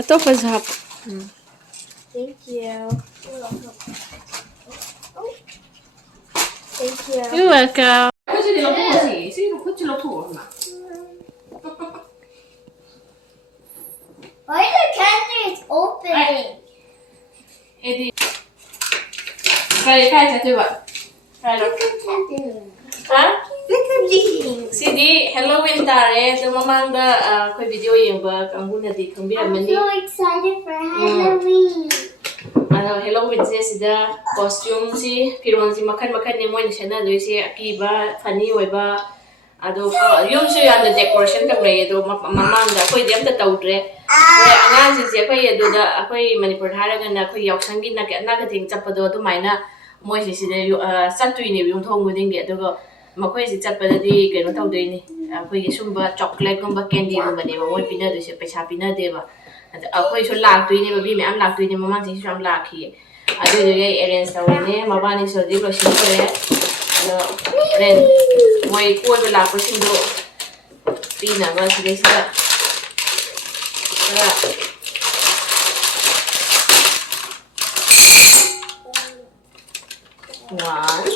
ꯑꯇꯣꯞꯄꯁꯨ ꯍꯥꯞꯄꯨ. Thank you. You're welcome. Oh. Thank you. You're welcome. Why the candy is opening? Eddie. Kai chatlure. Kai lo. Ha? Sidi Halloween tare. So mamanga koi video yengba kanguna di I'm so excited for Halloween. Halloween se sida costume si firon si makan ni moi ni sena doi si akiba funny oiba ado yum su ya decoration ka rei do mamanga koi dem ta tawdre angang si koi ado da koi Manipur haraga na koi yaksang gi na ka ting chapado do maina moi si sida satui ni yum thong muding ge do makhoi si chapada di keno tawdoi ni koi gi sumba chocolate gumba candy gumba ne moi pina do se paisa pina deba akwai so laktuine babi me am laktuine mamang si am lakhi adu de arrange tawne mabani so di lo shin kore no ren moi ko be la ko shin do pina ba si de sa one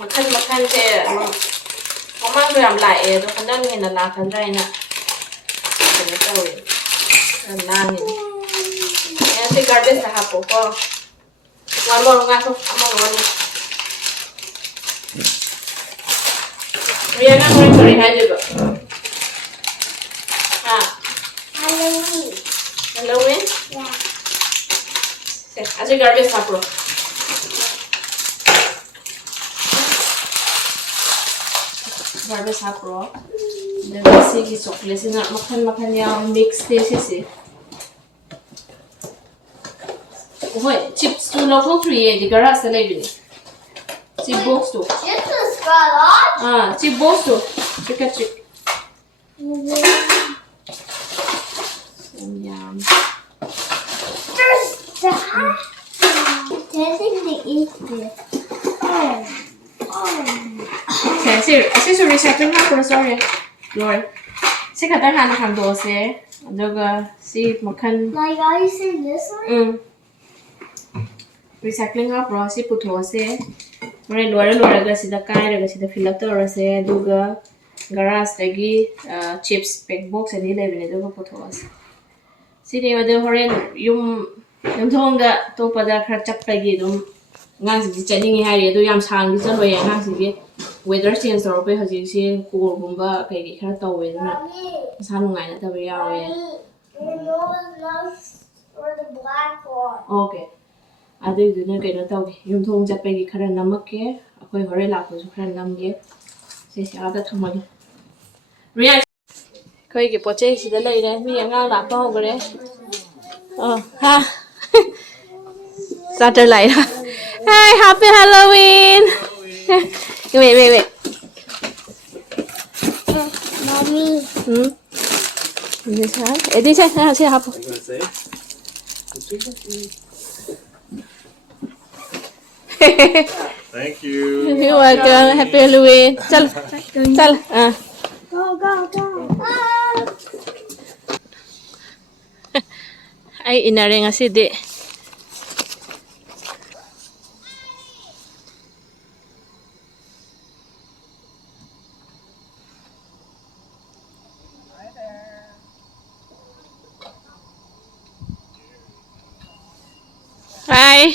makan se mamang so am lai do khandan ni na la khan dai na nangin. Yan si garbage na hapo ko. Walo nga ko among walo. Riyan na ko rin sorry ha diba? Ha. Halloween. Halloween? Yeah. Asi garbage hapo. Garbage hapo. Nagasi ki chocolate sina makan yang mix de si. Oi, chips tu lo ko free di garage sa lebi ni. Chip box tu. Chips is got Chip box tu. Chika chip. Yum. There's the tempting to eat this. Okay, so recycling ha ko sorry. Lord. Si kata hana ham do se. Adoga si makan. Like are you saying this one? Recycling ha pro si putho se. Mare lora ga sida kai ga sida fill up to se adoga garage lagi chips pack box ani le bine do putho se. Si ne wade horen yum thonga to pada khar chap lagi dum ngang si chani hari do yam sang gi chalo ya ngang si weather change tawr pe haji si cool gumba kai gi khara tawe na sa nungai na tawe yawe Your nose knows for the black one. okay adu du na kai na tawe yum thong ja pe gi khara namakke akoi hore la ko su khara namge se sa da thamagi riya koi gi poche si da lai re mi angang la pa hogre ha starter lai ra hey happy Halloween wait Mommy. This one. Eddie, say, hapo. I'm gonna say. Thank you. You're welcome. Happy Halloween. Chal. Go. Ay inare nga si di. Hi.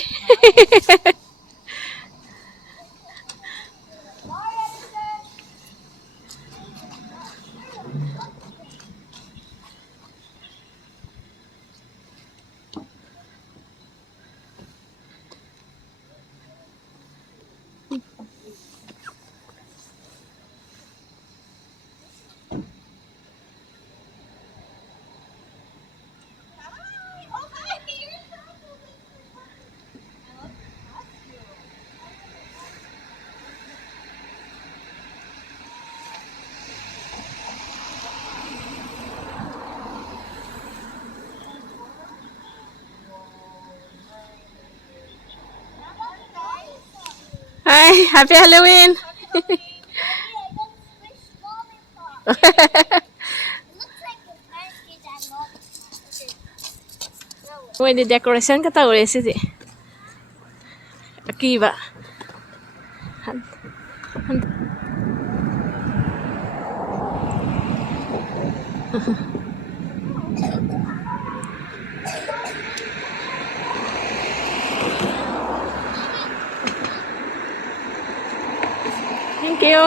Happy Halloween. ꯃꯣꯏꯗꯤ decoration ꯀ ꯇꯧꯔꯦ ꯁꯤꯗꯤ ꯑꯀꯤꯕ Thank you.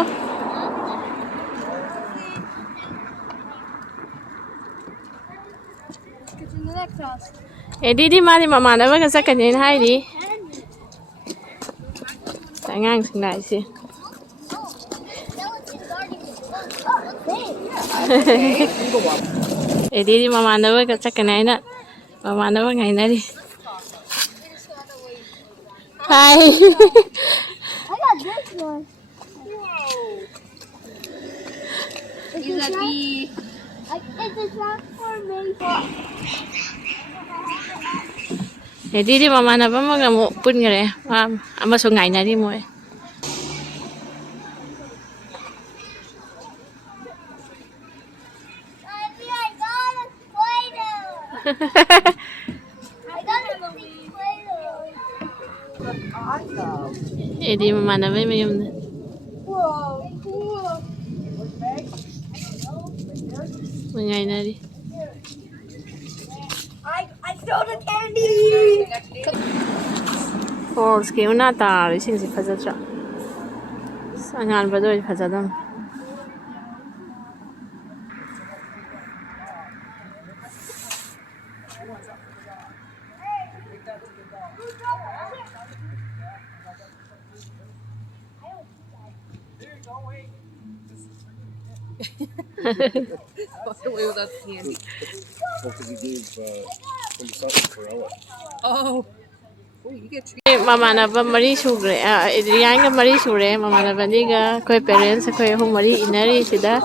Didi madi mamanaba ka sakkanin Heidi. Angang sing nice. Didi mamanaba ka sakkanin na. Mamanaba ngainari. Hi. I got this one. Is that the? It's a transformation. Didi mamanaba mga mo pun ngare. Ama so ngainari mo. I got a Play-Doh. Edi mamanaba mayum na. Whoa, cool. Ngainari. I stole the candy. Falls ke una ta sing si phajatra. Sangan badoi phajadam. Walk away without the candy. Because he gave some something for Ella. Oh. Oh, you get treated. Mamanaba mari sugre. Riyan ka mari sure. Mamanaba niga koi parents koi hum mari inari sida.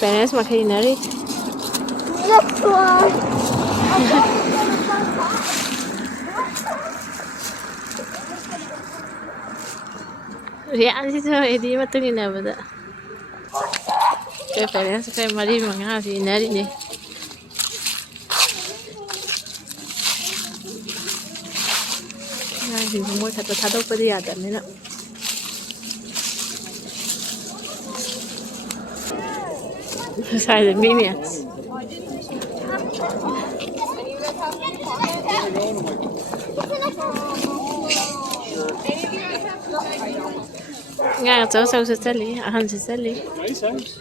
Parents makai inari. Next one. Riyan si so edi matung inabada. Koi parents koi mari mga si inari ni. Moi kata thadok padi yadamina. Side minions. Nga so sa sali, ahan sa sali. Nice house.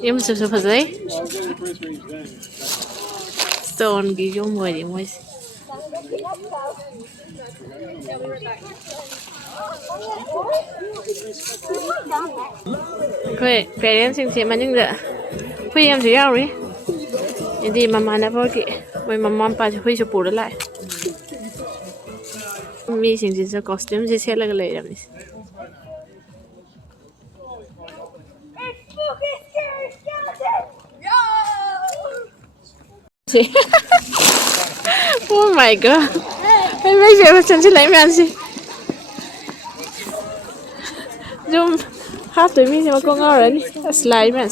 Yum so phazai. I was in the first range then. Stone gi yum moi moi. Koi parents sing si maning da. Hui yam si yaw ri. Indi mama na bo ki. Moi mama pa hui su pura lai. Mi sing si sa costume si sela ga lai ram ni. Oh my god. Em bây giờ mà chân chỉ lấy mẹ gì. Zoom half tuổi mình mà con ngồi rồi đi. Slide mẹ.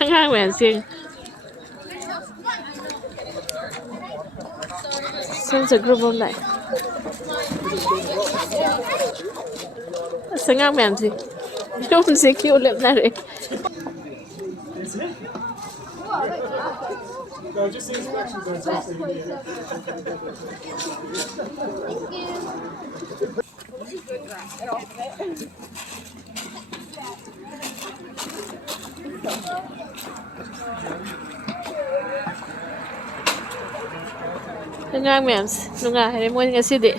Ngang mẹ xin. Xem sự group hôm nay. Sao ngang mẹ gì. Không gì kêu lượm ra đấy. No, just the inspections on Thursday. Ngang mẹ. Đúng à, hay mua cái gì đấy.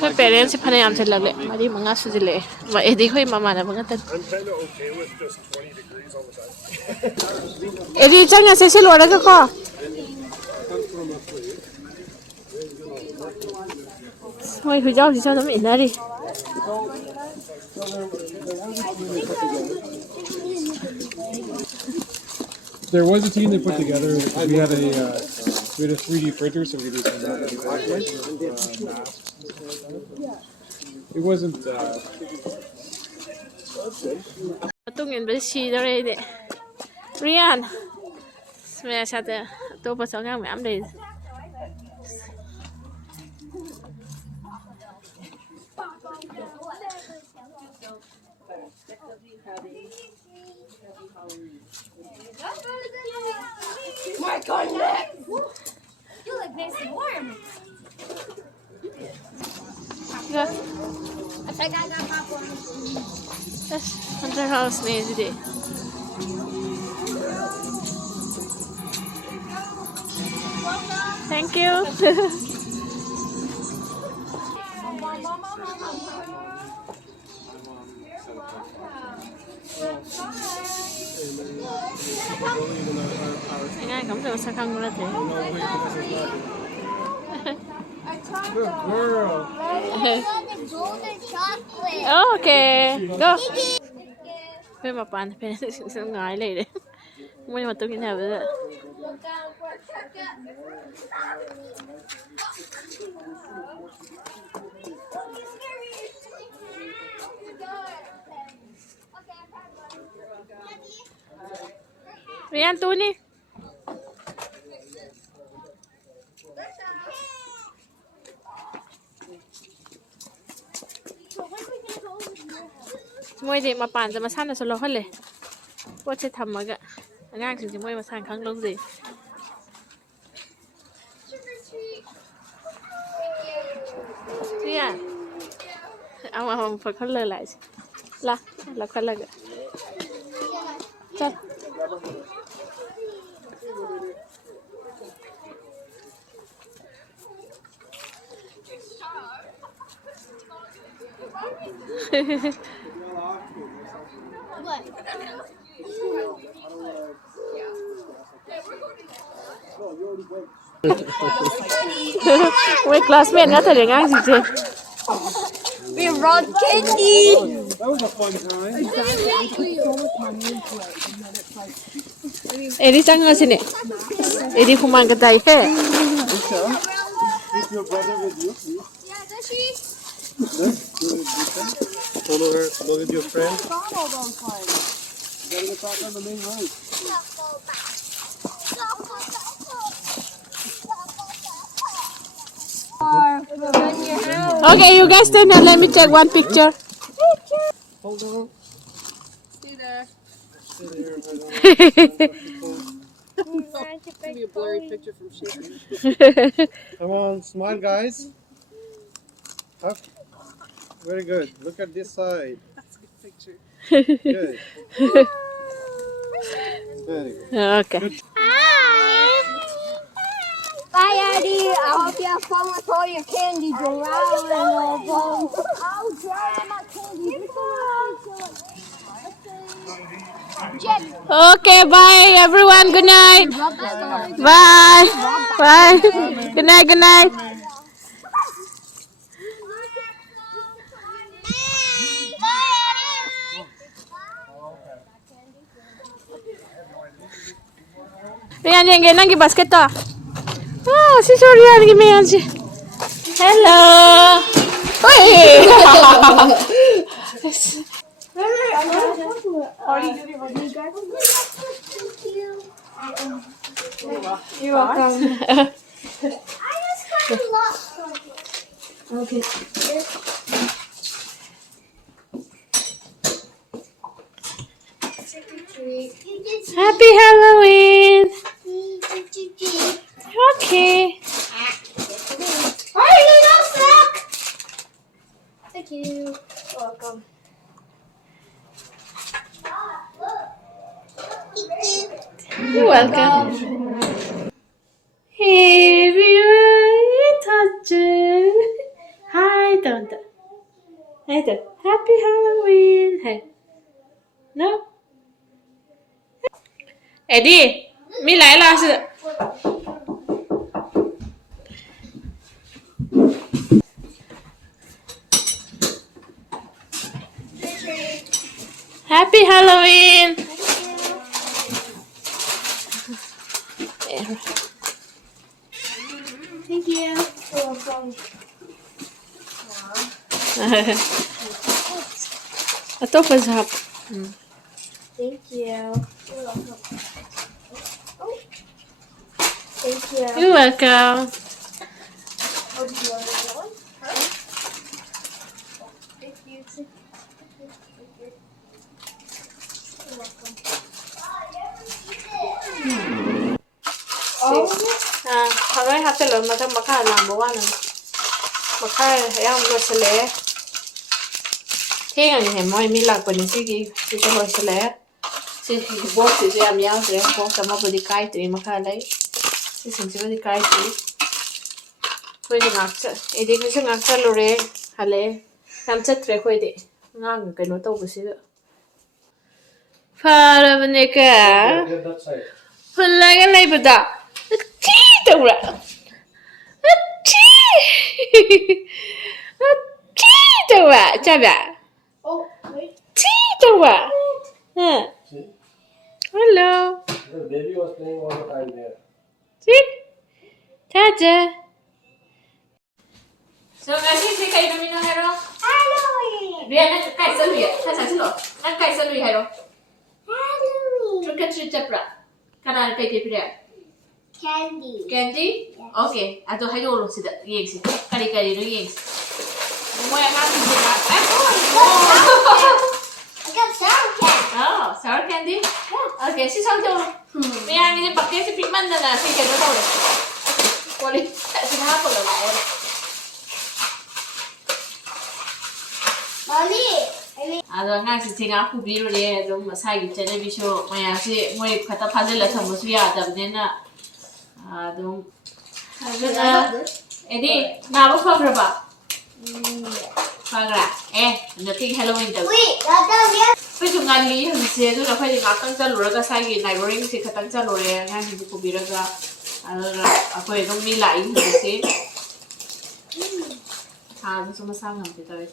Koi parents si panay am sa lagle. Madi mga sujile. Ma edi koi mama na mga tan. I'm kind of okay with just 20 degrees all the time. Edi changa se se lora ka ko. Moi hu jao ji cho nam inari. There was a team they put together. We had a 3D printer, so we could do some masks. It wasn't. Tungin ba si dore de. Rian, mẹ sao thế? Tôi bắt đầu ngang mẹ em đi. My goodness! You look nice and warm. Good. I think I got popcorn. Yes, under house nih jadi. Thank you. Ngay cổng từ sao không ra thế? Good girl. Golden chocolate. Okay, go. Phải mà bạn phải ngái lại đấy. Muốn mà tôi khi nào vậy? Look out for a chocolate. Rian tu ni. Môi thì mà bạnจะมาสั่นสโลว์เลยว่าจะทำมั้งอะง่ายจริงๆมวยมาสั่นครั้งลงสิเนี่ยเอาฝึกเขาเลยหลายสิละแล้วเขาเลยจัดเว้ยคลาสเมทนะแต่เดี๋ยวง่ายจริง We run candy. That was a fun time. ๆเอ็ดดี้จังเลยสิเนี่ยเอ็ดดี้คุมันกระจายแค่ Lisa, is your brother with you, please? Yeah, does she? Follow her. Follow with your friend. Follow those ones. You gotta get back on the main road. Okay, you guys stand here. Let me take one picture. Hold on. Stay there. Stay there. It's gonna be a blurry picture from shaking. Come on, smile, guys. Up. Very good. Look at this side. That's a good picture. Good. Very good. Okay. Bye, Eddie. I hope you have fun with all your candy around. I'll try my candy. Okay, bye everyone. Good night. Bye. Bye. Good night. Good night. Rian, yang genang di basket to. Oh, si Rian gimana sih? Hello. Oi. You're welcome. I just got a lot. Okay. Happy Halloween. Okay. Alright, you know, snack. Thank you. You're welcome. You're welcome. Hey, everyone, touch it. Hi, Tonta. Hi, Tonta. Happy Halloween. Hey. No? Eddie, mi lại là sự. Happy Halloween. Thank you. You're welcome. Atau pas hap. Thank you. You're welcome. Thank you. You're welcome. Oh, do you want another one? Thank you. Thank you. You're welcome. Oh. Hangay haptelon matang maka lang bawa nang maka yang losele. Thế ngày mai mình làm quần gì thì cho lôi sẽ thì bố thì sẽ làm nhau rồi bố cho mà body cái thì mà khai lấy thì xin chỉ body cái thì quên đi ngắt chứ ấy đi cái ngắt chứ rồi hà lẽ làm chất rồi quên đi ngang cái nó tao bớt xíu phá ra bên này cả phần lại cái này bớt đã chi đâu ra chi đâu ra chả vậy Oh, wait. Cheetah! Huh. Hello. The baby was playing all the time there. See? Tata. So, guys, ini kayak nomino hero. Halloween. Dia nak kayak selu ya? Saya saja loh. Nak kayak selu hero. Halloween. Trick or treat cepra. Karena ada kayak dia. Candy. Candy? Yes. Okay. Atau hai dulu sih, yang sih. Kali-kali itu yang. Mau yang mana sih? I got sour cat. Oh, sour candy? Yeah. Okay, si sour dulu. Yang ini pakai si pigment dan si kayak tahu deh. Kuali, si apa lo lah? Mommy. Ada nggak sih tinggal aku biru deh, dong masa gitu jadi bisa, maya sih mau kata puzzle lah sama suya ada bener dong. Ada, ini nabu apa berapa? Phanglak, nanti Halloween tuh. Wait, that's yes. Tapi cuma ni sih tu apa yang akan calur agak sagi neighboring sih kata calur ya kan itu kubir agak apa yang milai sih. Itu semua sangat kita wes.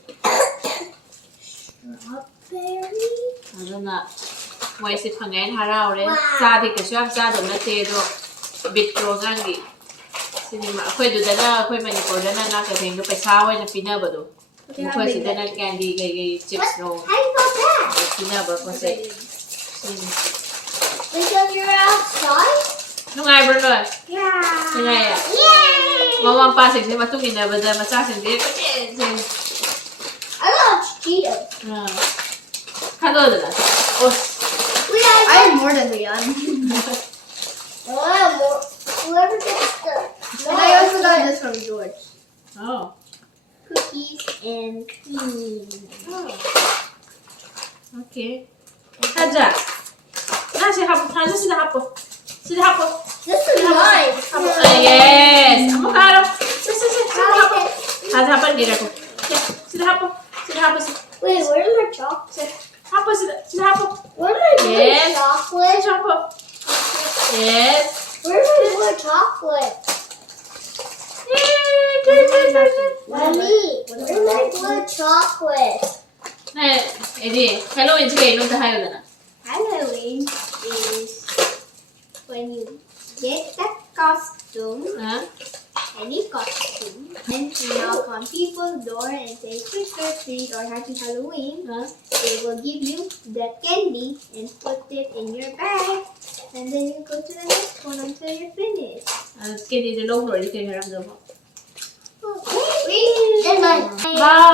Strawberry. Ada nak, mau isi pengen harau deh. Jadi kesuap jadi nanti itu bitro kan di. Sini mak, aku itu dana, aku Manipur dana nak ketinggalan pesawat yang pindah betul. Aku sih dana candy kayak chips no. How you got that? Pindah berapa Because you're outside? Nungai berdua. Yeah. Nungai ya. Yay! Mama pasang sih matu pindah betul macam sendiri kecil. I love Cheetos. Kado dah. Oh. I have more than Leon. No, I have more. Whoever gets the. And I also got this from George. Oh. Cookies and cream. Okay. Aja. Sudah hapus. This is mine. Yes. Kamu harus. Hapus dia aku. Sudah hapus. Wait, where's my chocolate? Hapus sudah hapus. Where's my blue Yes. chocolate? Hapus. Yes. Where's my blue chocolate? Mommy, where's my blue chocolate? Nah, ini Halloween sih kayak nonton hayo dah. Halloween is when you get that costume, any costume, and you knock on people's door and say trick or treat or happy Halloween. They will give you that candy and put it in your bag, and then you go to the next one until you're finished. Kayak di dalam luar di kayak orang dah. Wait, then mine. Wow.